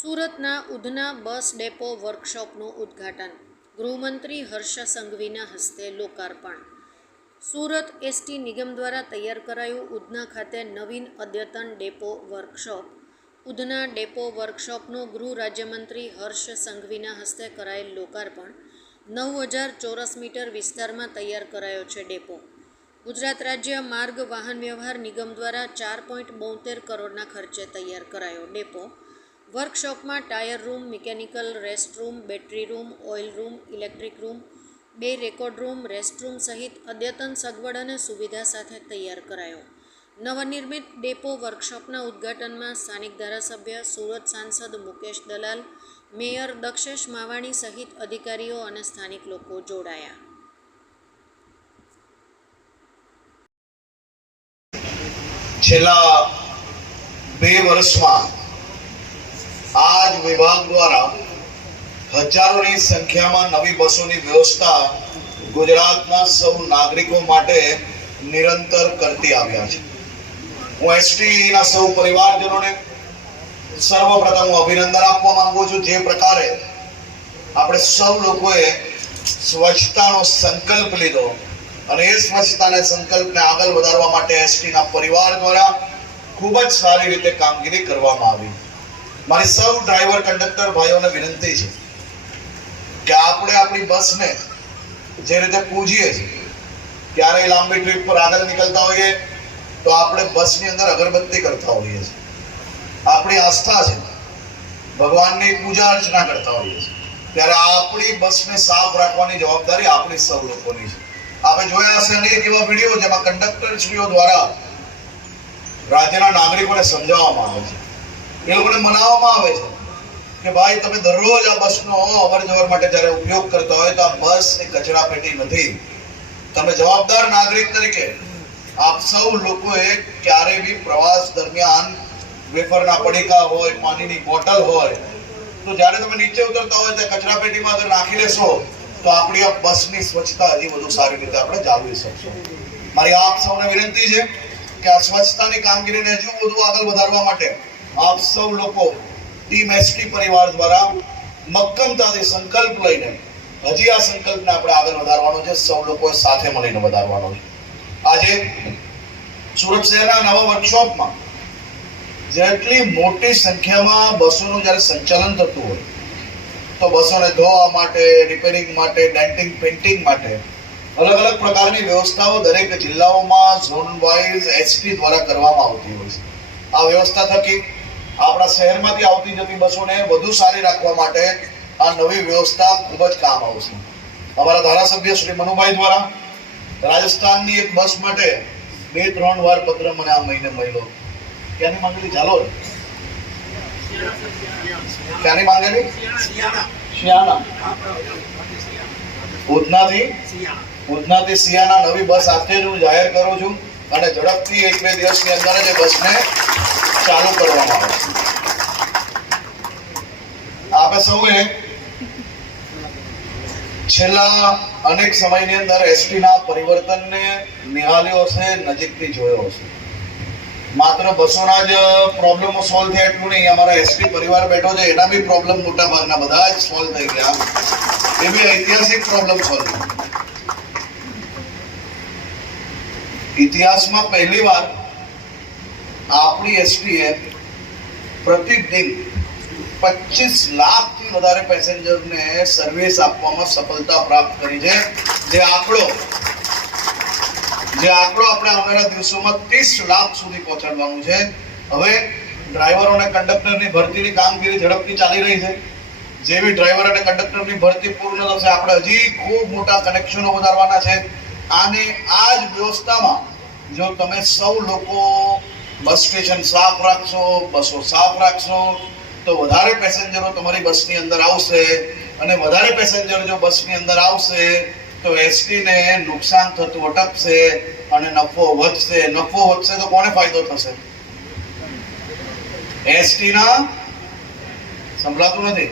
સુરતના Udhna bus depot વર્કશોપનું ઉદ્ઘાટન. ગૃહમંત્રી હર્ષ સંઘવીના હસ્તે લોકાર્પણ. સુરત એસટી નિગમ દ્વારા તૈયાર કરાયું ઉધના ખાતે નવીન અદ્યતન ડેપો વર્કશોપ. ઉધના ડેપો વર્કશોપનું ગૃહ રાજ્યમંત્રી હર્ષ સંઘવીના હસ્તે કરાયેલ લોકાર્પણ નવ હજાર ચોરસ મીટર વિસ્તારમાં તૈયાર કરાયો છે ડેપો. ગુજરાત રાજ્ય માર્ગ વાહન વ્યવહાર નિગમ દ્વારા ચાર પોઈન્ટ બોતેર કરોડના ખર્ચે તૈયાર કરાયો ડેપો. વર્કશોપમાં tyre room, mechanical rest room, battery room, oil room, electric room, બે રેકોર્ડ રૂમ રેસ્ટરૂમ સહિત અદ્યતન સગવડ અને સુવિધા સાથે તૈયાર કરાયો. નવનિર્મિત ડેપો વર્કશોપના ઉદ્ઘાટનમાં સ્થાનિક ધારાસભ્ય, સુરત સાંસદ મુકેશ દલાલ, મેયર દક્ષેશ માવાણી સહિત અધિકારીઓ અને સ્થાનિક લોકો જોડાયા. છેલ્લા બે વર્ષમાં આ જ વિભાગ દ્વારા હજારોની સંખ્યામાં નવી બસોની વ્યવસ્થા ગુજરાતના સૌ નાગરિકો માટે નિરંતર કરતી આવ્યા છે. હું એસટીના સૌ પરિવારજનોને સર્વપ્રથમ હું અભિનંદન આપવા માંગુ છું. જે પ્રકારે આપણે સૌ લોકોએ સ્વચ્છતાનો સંકલ્પ લીધો અને એ સ્વચ્છતાને સંકલ્પને આગળ વધારવા માટે એસટીના પરિવાર દ્વારા ખૂબ જ સારી રીતે કામગીરી કરવામાં આવી. મારી સૌ ડ્રાઈવર કંડક્ટર ભાઈઓને વિનંતી છે કે આપણે આપણી બસને જે રીતે પૂજીએ છીએ, ક્યારેય લાંબી ટ્રીપ પર આગળ નીકળતા હોઈએ, તો આપણે બસની અંદર અગરબત્તી કરતા હોઈએ છીએ. આપણી આસ્થા છે ભગવાનની પૂજા અર્ચના કરતા હોઈએ છીએ. ત્યારે આપણી બસને સાફ રાખવાની જવાબદારી આપણી સૌ લોકોની છે. આપણે જોયા હશે અનેક એવા વીડિયો જેમાં કંડક્ટરશ્રીઓ દ્વારા રાજ્યના નાગરિકોને સમજાવવામાં આવે છે. એ લોકોને મનાવવામાં આવે છે કે ભાઈ, તમે દરરોજ આ બસનો અવર જવર માટે જ્યારે ઉપયોગ કરતા હોય તો આ બસ એ કચરા પેટી નથી. તમે જવાબદાર નાગરિક તરીકે આપ સૌ લોકોએ ક્યારે બી પ્રવાસ દરમિયાન વેફરના પડીકા હોય, પાણીની બોટલ હોય, તો જ્યારે તમે નીચે ઉતરતા હોય ત્યાં કચરા પેટીમાં અગર નાખી લેશો, તો આપણી આ બસની સ્વચ્છતા હજી વધુ સારી રીતે આપણે જાળવી શકશું. મારી આપ સૌને વિનંતી છે કે આ સ્વચ્છતાની કામગીરીને હજુ વધુ આગળ વધારવા માટે આપ સૌ લોકો ટીમ એસટી પરિવાર દ્વારા મક્કમતાથી સંકલ્પ લઈને હજી આ સંકલ્પને આપણે આગળ વધારવાનો છે. સૌ લોકો સાથે મળીને વધારવાનો છે. આજે સુરત શહેરના નવા વર્કશોપમાં જેટલી મોટી સંખ્યામાં બસોનું જ્યારે સંચાલન થતું હોય, તો બસોને ધોવા માટે રિપેરિંગ માટે ડેન્ટિંગ પેન્ટિંગ માટે અલગ અલગ પ્રકારની વ્યવસ્થાઓ દરેક જિલ્લાઓમાં ઝોન વાઇઝ એસટી દ્વારા કરવામાં આવતી હોય છે. આ વ્યવસ્થા થકી આપણા શહેરમાંથી આવતી જતી બસોને વધુ સારી રાખવા માટે આ નવી વ્યવસ્થા ખૂબ જ કામ આવશે. અમારા ધારાસભ્ય શ્રી મનુભાઈ દ્વારા રાજસ્થાનની એક બસ માટે બે, ત્રણ વાર પત્ર મને આ મહિને મળ્યો. ક્યાંની માંગેલી ઝાલોર? ક્યાંની માંગેલી શિયાળા. ઉધનાથી? ઉધનાથી સિયાના નવી બસ આજે હું જાહેર કરું છું અને ઝડપથી એક બે દિવસની અંદર જ બસને ચાલુ કરવામાં આવે છે. આપણે સૌએ છેલ્લા અનેક સમયની અંદર એસટીના પરિવર્તનને નિહાળ્યો હશે, નજીકથી જોયો હશે. માત્ર બસોના જ પ્રોબ્લેમો સોલ્વ થયા એટલું નહીં, અમારા એસટી પરિવાર બેઠો છે, એના બી પ્રોબ્લેમ મોટા ભાગના બધા જ સોલ્વ થઈ ગયા. એ બી ઐતિહાસિક પ્રોબ્લેમ સોલ્વ ઇતિહાસમાં પહેલી વાર આપણી એસટીએ પ્રતિદિન પચીસ લાખથી વધારે પેસેન્જરને સર્વિસ આપવામાં સફળતા પ્રાપ્ત કરી છે. જે આંકડો જે આંકડો આપણે આવનારા દિવસોમાં ત્રીસ લાખ સુધી પહોંચાડવાનું છે. હવે ડ્રાઈવરો અને કંડક્ટરની ભરતીની કામગીરી ઝડપથી ચાલી રહી છે. જેવી ડ્રાઈવર અને કંડક્ટરની ભરતી પૂર્ણ થશે, આપણે હજી ખૂબ મોટા કનેક્શનો વધારવાના છે. આની આ જ વ્યવસ્થામાં જો તમે સૌ લોકો બસ સ્ટેશન સાફ રાખશો, બસો સાફ રાખશો, તો વધારે પેસેન્જરો તમારી બસની અંદર આવશે અને વધારે પેસેન્જર જો બસની અંદર આવશે, તો એસટી ને નુકસાન થતું અટકશે અને નફો વધશે. નફો વધશે તો કોને ફાયદો થશે? એસટીના સંભળાતું નથી?